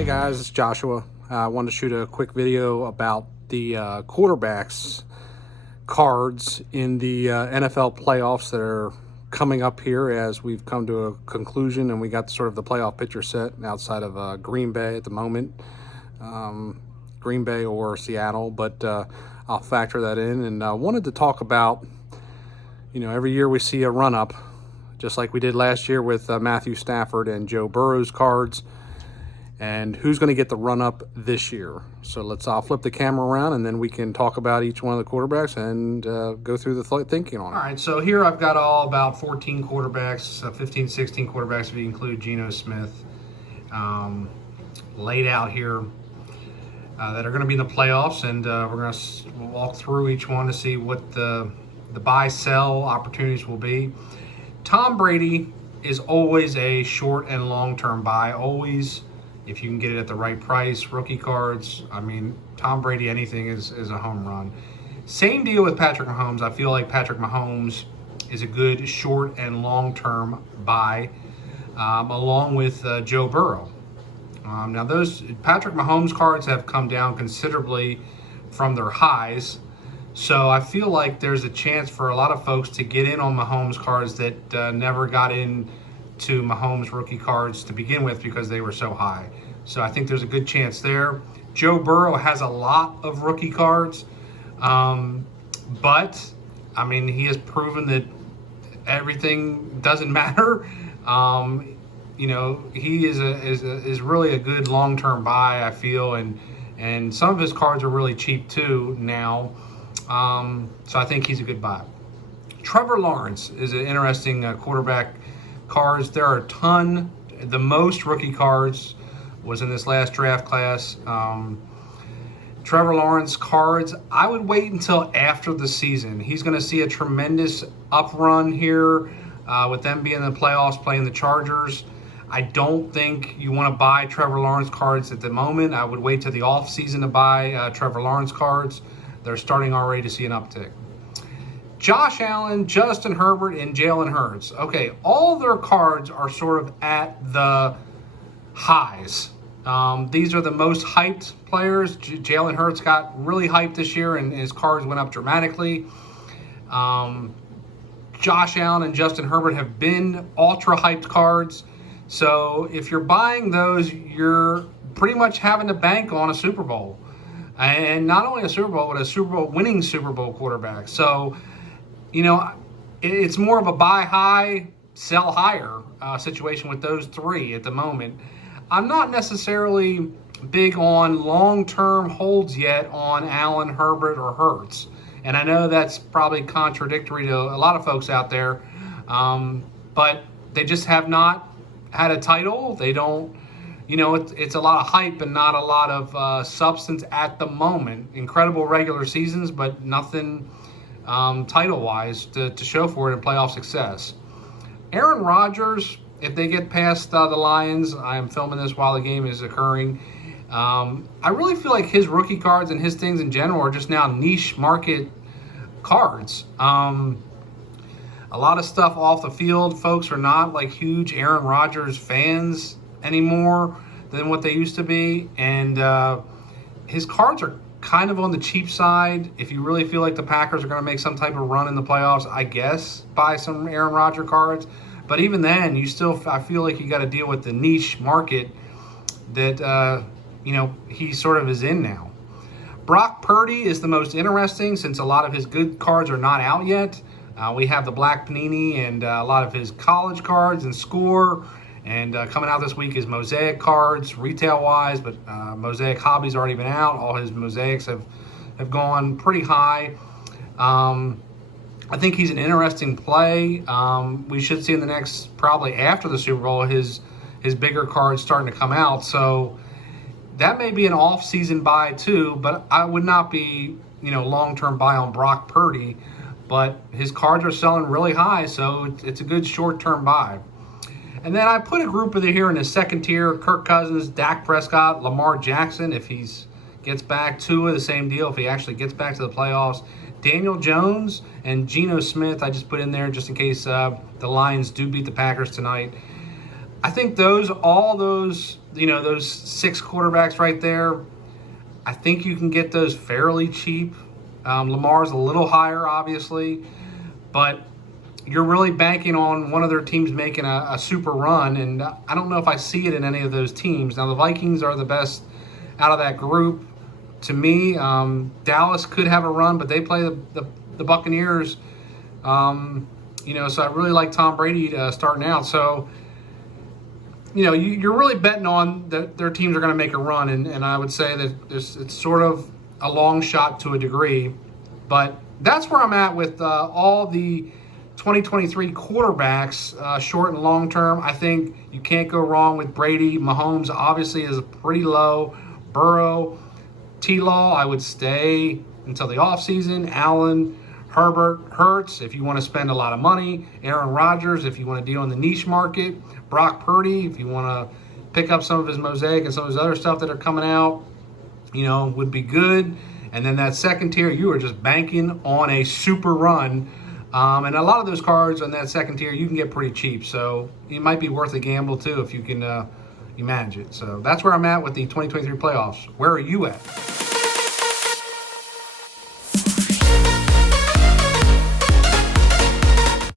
Hey guys, it's Joshua. I wanted to shoot a quick video about the quarterbacks cards in the NFL playoffs that are coming up here as we've come to a conclusion and we got sort of the playoff picture set outside of Green Bay at the moment. Green Bay or Seattle, but I'll factor that in. And I wanted to talk about, every year we see a run-up, just like we did last year with Matthew Stafford and Joe Burrow's cards, and who's going to get the run-up this year. So I'll flip the camera around, and then we can talk about each one of the quarterbacks and go through the thinking on it. All right, so here I've got all about 14 quarterbacks, 15, 16 quarterbacks if you include Geno Smith, laid out here that are going to be in the playoffs, and we're going to walk through each one to see what the buy-sell opportunities will be. Tom Brady is always a short and long-term buy, always. If you can get it at the right price, rookie cards, Tom Brady, anything is a home run. Same deal with Patrick Mahomes. I feel like Patrick Mahomes is a good short and long-term buy, along with Joe Burrow. Now, those Patrick Mahomes cards have come down considerably from their highs, so I feel like there's a chance for a lot of folks to get in on Mahomes cards that never got in to Mahomes rookie cards to begin with because they were so high. So I think there's a good chance there. Joe Burrow has a lot of rookie cards, but he has proven that everything doesn't matter. He is really a good long-term buy, I feel, and some of his cards are really cheap too now. So I think he's a good buy. Trevor Lawrence is an interesting quarterback cards. There are a ton. The most rookie cards was in this last draft class. Trevor Lawrence cards, I would wait until after the season. He's going to see a tremendous up run here with them being in the playoffs, playing the Chargers. I don't think you want to buy Trevor Lawrence cards at the moment. I would wait till the off season to buy Trevor Lawrence cards. They're starting already to see an uptick. Josh Allen, Justin Herbert, and Jalen Hurts. Okay, all their cards are sort of at the highs. These are the most hyped players. Jalen Hurts got really hyped this year, and his cards went up dramatically. Josh Allen and Justin Herbert have been ultra-hyped cards. So if you're buying those, you're pretty much having to bank on a Super Bowl. And not only a Super Bowl, but a Super Bowl winning Super Bowl quarterback. So it's more of a buy high, sell higher situation with those three at the moment. I'm not necessarily big on long-term holds yet on Allen, Herbert, or Hurts. And I know that's probably contradictory to a lot of folks out there, but they just have not had a title. They don't, it's a lot of hype and not a lot of substance at the moment. Incredible regular seasons, but nothing title-wise to show for it in playoff success. Aaron Rodgers, if they get past the Lions, I am filming this while the game is occurring. I really feel like his rookie cards and his things in general are just now niche market cards. A lot of stuff off the field, folks are not like huge Aaron Rodgers fans anymore than what they used to be. And his cards are kind of on the cheap side. If you really feel like the Packers are going to make some type of run in the playoffs, I guess buy some Aaron Rodgers cards. But even then, I feel like you got to deal with the niche market that he sort of is in now. Brock Purdy is the most interesting since a lot of his good cards are not out yet. We have the Black Panini and a lot of his college cards and score. And coming out this week is Mosaic cards, retail-wise, but Mosaic Hobby's already been out. All his Mosaics have gone pretty high. I think he's an interesting play. We should see in the next, probably after the Super Bowl, his bigger cards starting to come out. So that may be an off-season buy too, but I would not be, long-term buy on Brock Purdy. But his cards are selling really high, so it's a good short-term buy. And then I put a group of it here in the second tier: Kirk Cousins, Dak Prescott, Lamar Jackson, if he gets back. Tua, the same deal, if he actually gets back to the playoffs. Daniel Jones and Geno Smith, I just put in there just in case the Lions do beat the Packers tonight. I I think all those, those 6 quarterbacks right there, I think you can get those fairly cheap. Lamar's a little higher, obviously, but you're really banking on one of their teams making a super run, and I don't know if I see it in any of those teams. Now, the Vikings are the best out of that group. To me, Dallas could have a run, but they play the Buccaneers. So I really like Tom Brady starting out. So, you're really betting on that their teams are going to make a run, and I would say that it's sort of a long shot to a degree. But that's where I'm at with all the 2023 quarterbacks, short and long term. I think you can't go wrong with Brady. Mahomes obviously is pretty low. Burrow, T-Law, I would stay until the offseason. Allen, Herbert, Hurts, if you want to spend a lot of money. Aaron Rodgers, if you want to deal in the niche market. Brock Purdy, if you want to pick up some of his mosaic and some of his other stuff that are coming out, would be good. And then that second tier, you are just banking on a super run. And a lot of those cards on that second tier, you can get pretty cheap. So it might be worth a gamble, too, if you can you manage it. So that's where I'm at with the 2023 playoffs. Where are you at?